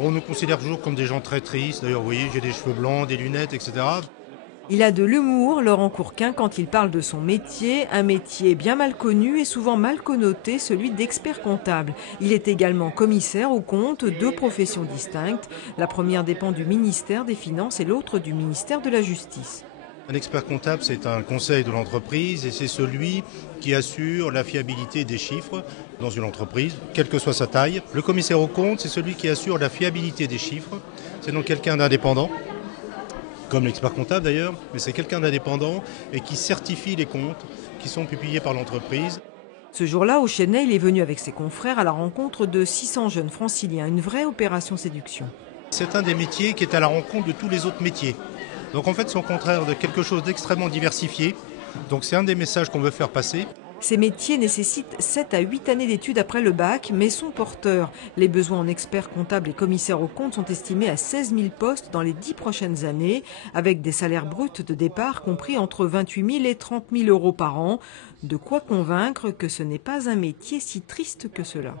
On nous considère toujours comme des gens très tristes. D'ailleurs, vous voyez, j'ai des cheveux blancs, des lunettes, etc. Il a de l'humour, Laurent Courquin, quand il parle de son métier, un métier bien mal connu et souvent mal connoté, celui d'expert comptable. Il est également commissaire aux comptes, deux professions distinctes. La première dépend du ministère des Finances et l'autre du ministère de la Justice. Un expert comptable, c'est un conseil de l'entreprise et c'est celui qui assure la fiabilité des chiffres dans une entreprise, quelle que soit sa taille. Le commissaire aux comptes, c'est celui qui assure la fiabilité des chiffres. C'est donc quelqu'un d'indépendant, comme l'expert comptable d'ailleurs, mais c'est quelqu'un d'indépendant et qui certifie les comptes qui sont publiés par l'entreprise. Ce jour-là, au Chesnay, il est venu avec ses confrères à la rencontre de 600 jeunes franciliens, une vraie opération séduction. C'est un des métiers qui est à la rencontre de tous les autres métiers. Donc en fait, c'est au contraire de quelque chose d'extrêmement diversifié. Donc c'est un des messages qu'on veut faire passer. Ces métiers nécessitent 7 à 8 années d'études après le bac, mais sont porteurs. Les besoins en experts comptables et commissaires aux comptes sont estimés à 16 000 postes dans les 10 prochaines années, avec des salaires bruts de départ compris entre 28 000 et 30 000 euros par an. De quoi convaincre que ce n'est pas un métier si triste que cela.